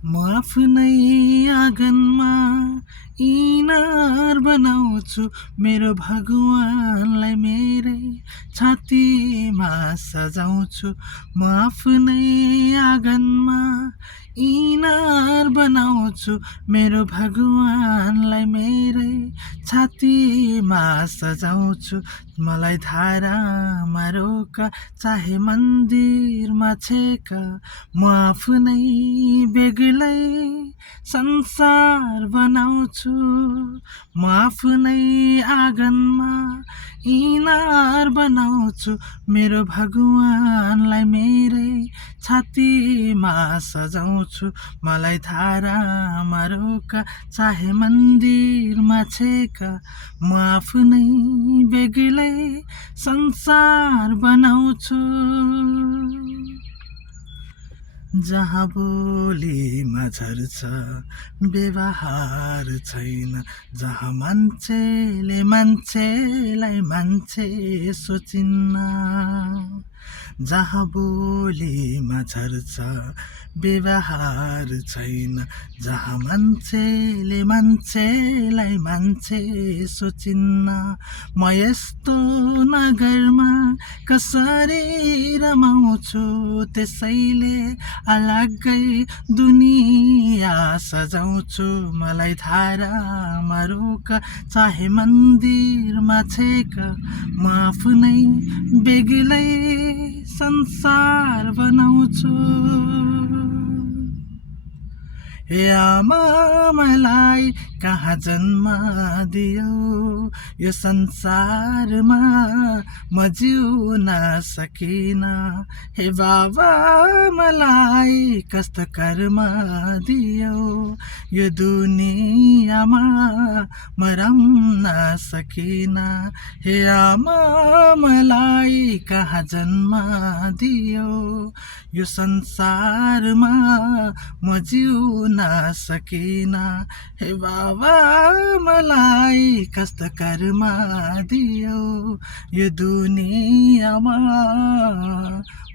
म आफ्नै आँगनमा इनार बनाउँछु, मेरो भगवानलाई मेरै छातीमा सजाउँछु। म आफ्नै आँगनमा इनार बनाउँछु, मेरो भगवानलाई मेरै छातीमा सजाउँछु। मलाई धारामा रोक चाहे मन्दिरमा छेक, म आफ्नै बेग्लै संसार बनाउँछु। म आफ्नै आँगनमा इनार बनाउँछु, मेरो भगवानलाई मेरै छातीमा सजाउँछु। मलाई धारामा रोक चाहे मन्दिरमा छेक, म आफ्नै बेग्लै संसार बनाउँछु। जहाँ बोलीमा झर्छ व्यवहार छैन, जहाँ मान्छेले मान्छेलाई मान्छे सोचिन्न, जहाँ बोलीमा झर्छ व्यवहार छैन, जहाँ मान्छेले मान्छेलाई मान्छे सोचिन्न। म यस्तो नगरमा कसरी रमाउँछु, त्यसैले अलग्गै दुनिया सजाउँछु। मलाई धारामा रोक चाहे मन्दिरमा छेक, म आफ्नै बेग्लै संसार बनाउँछु। हे आमा मलाई कहाँ जन्म दियो, यो संसारमा म जिउन सकिन। हे बाबा मलाई कस्तो कर्म दियो, यो दुनियाँमा म रम्न सकिन। हे आमा मलाई कहाँ जन्म दियो, यो संसारमा म जिउन सकिन। हे बाबा मलाई कस्तो कर्म दियो, यो दुनियाँमा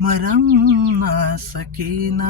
म रम्न सकिन।